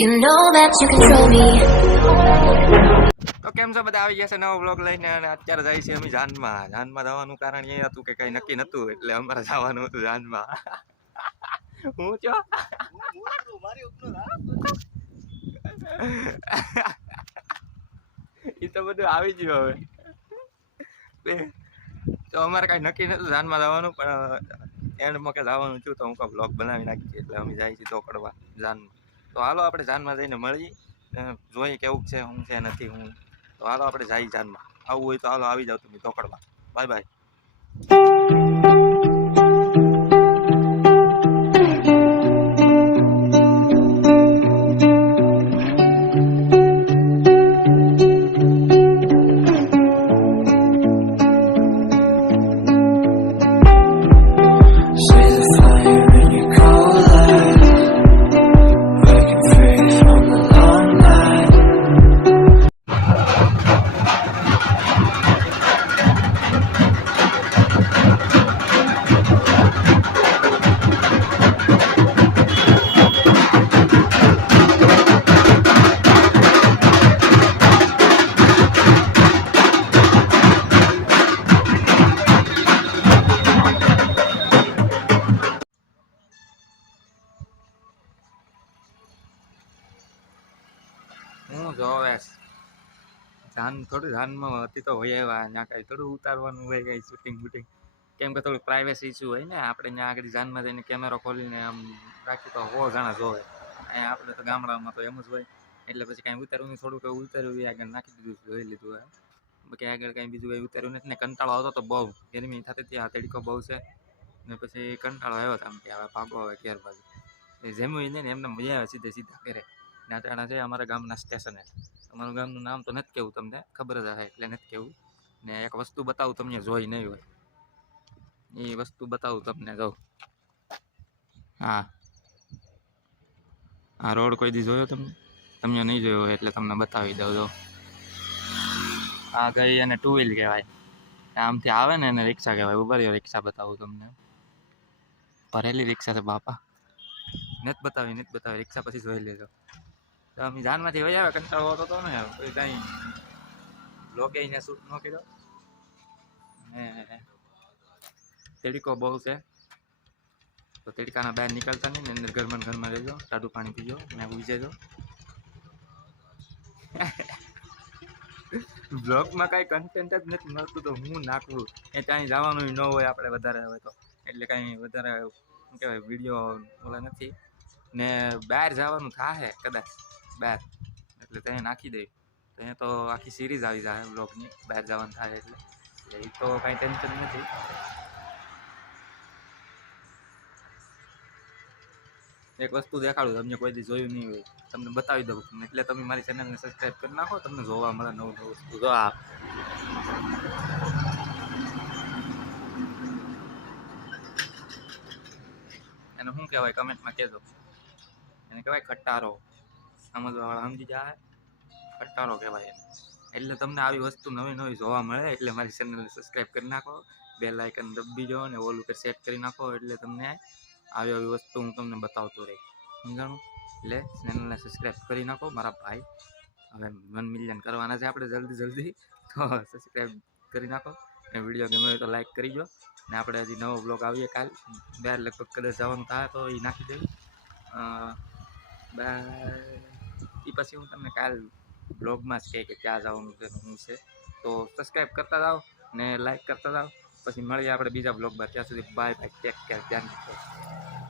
તો કેમ છો બધા? આવી ગયા છે નવો બ્લોગ લઈને અને અત્યારે જાય છે અમે જાનમાં. જાનમાં જવાનું કારણ એ હતું કે કઈ નક્કી નતું, એટલે અમારે જવાનું હતું જાનમાં. હું છો? એ તો બધું આવી ગયું હવે. તો અમારે કઈ નક્કી નતું જાનમાં જવાનું, પણ એન્ડમાં કે જવાનું છું તો હું કહું બ્લોગ બનાવી નાખીએ એટલે અમે જાય છીએ ચોકડવા જાનમાં. તો હાલો આપણે જાનમાં જઈને મળીએ. જોઈએ કેવું છે હું છે નથી હું તો હાલો આપણે જઈએ જાનમાં. આવવું હોય તો હાલો આવી જાવ તમે ચોકડવા બાય બાય. હું જોવે જાન થોડું જાનમાં હતી તો હોય એવા ત્યાં કાંઈ થોડું ઉતારવાનું હોય, કાંઈ શૂટિંગ બૂટિંગ. કેમ કે થોડું પ્રાઇવેસી ઇસ્યુ હોય ને, આપણે ત્યાં આગળ જાનમાં જઈને કેમેરો ખોલીને આમ રાખી તો હો જાણા જોવે. અહીંયા આપણે તો ગામડામાં તો એમ જ હોય. એટલે પછી કાંઈ ઉતારવું થોડુંક એવું ઉતાર્યું એ આગળ નાખી દીધું જોઈ લીધું હોય બાકી આગળ કાંઈ બીજું કંઈ ઉતાર્યું નથી ને, કંટાળો આવતો તો બહુ. ગરમી થતી હતી, આ તડકો બહુ છે. ને પછી કંટાળો આવ્યો હતો આમ કે હવે ભાગો હવે ઘેર બાજુ. એ હોય ને એમને મજા આવે સીધે સીધા ઘરે. ને છે અમારા ગામના સ્ટેશને અમારું ગામનું નામ તો નથી કેવું તમને, ખબર જ હશે એટલે નથી કેવું ને એક વસ્તુ બતાવું તમને, જોઈ નહીં હોય. એ વસ્તુ બતાવું તમને, જો. હા. આ રોડ કોઈ દી જોયો તમને? તમને નહીં જોયો હોય એટલે તમને બતાવી દઉં, જો. આ ગઈ અને ટુ વ્હીલ કહેવાય. આમથી આવે ને એને રિક્ષા કહેવાય. ઊભા રહ્યો રિક્ષા બતાવું તમને. ભરેલી રિક્ષા છે બાપા. નથી બતાવી નથી બતાવી. રિક્ષા પછી જોઈ લેજો. તો અમે જાનમાંથી વહી આવે, કંટાળો હતો તો ને કોઈ કાંઈ લોકે ને શૂટ ન કર્યો. ને તડકો બહુ છે. તો તેડકાના બહાર નીકળતા નહીં ને અંદર ઘરમાં ઘરમાં રહેજો ટાઢું પાણી પીજો ને ઉઈ જજો બ્લોગમાં કાંઈ કન્ટેન્ટ જ નથી મળતું તો હું નાખવું એ ત્યાં જવાનું ન હોય આપણે વધારે હોય તો. એટલે કાંઈ વધારે, શું કહેવાય વીડિયો ઓલા નથી. ને બહાર જવાનું થાય કદાચ. બહાર એટલે ત્યાં નાખી દઈ અહીંયા તો આખી સિરીઝ આવી જાય બ્લોગની બહાર જવાનું થાય એટલે. એ તો કાંઈ ટેન્શન નથી. એક વસ્તુ દેખાડું, તમને કોઈ દી જોયું નહીં હોય, તમને બતાવી દઉં. એટલે તમે મારી ચેનલને સબસ્ક્રાઈબ કરી નાખો, તમને જોવા મળે નવું નવું વસ્તુ. જો આ. એને શું કહેવાય? કમેન્ટમાં કહેજો. એને કહેવાય ખટારો. સમજવાવાળા સમજી જાય અટારો કહેવાય એટલે તમને આવી વસ્તુ નવી નવી જોવા મળે, એટલે મારી ચેનલને સબસ્ક્રાઈબ કરી નાખો બે લાઇકન દબી જાઓ ને ઓલું ઉપર સેટ કરી નાખો, એટલે તમને આવી આવી વસ્તુ હું તમને બતાવતો રહી સમજાણું? એટલે ચેનલને સબસ્ક્રાઈબ કરી નાખો, મારા ભાઈ. હવે વન મિલિયન કરવાના છે આપણે જલ્દી જલ્દી, તો સબસ્ક્રાઈબ કરી નાખો. અને વીડિયો ગમે તો લાઇક કરી દો. ને આપણે હજી નવો બ્લોગ આવીએ કાલ. બહાર લગભગ કદાચ જવાનું થાય તો એ નાખી દઈ એ પછી હું તમને કાલ બ્લોગમાં જ કહે કે ક્યાં જવાનું છે શું છે. તો સબસ્ક્રાઈબ કરતા જાઓ ને લાઈક કરતા જાઓ. પછી મળીએ આપણે બીજા બ્લોગમાં. ત્યાં સુધી બાય બાય ટેક કેર ધ્યાન રાખો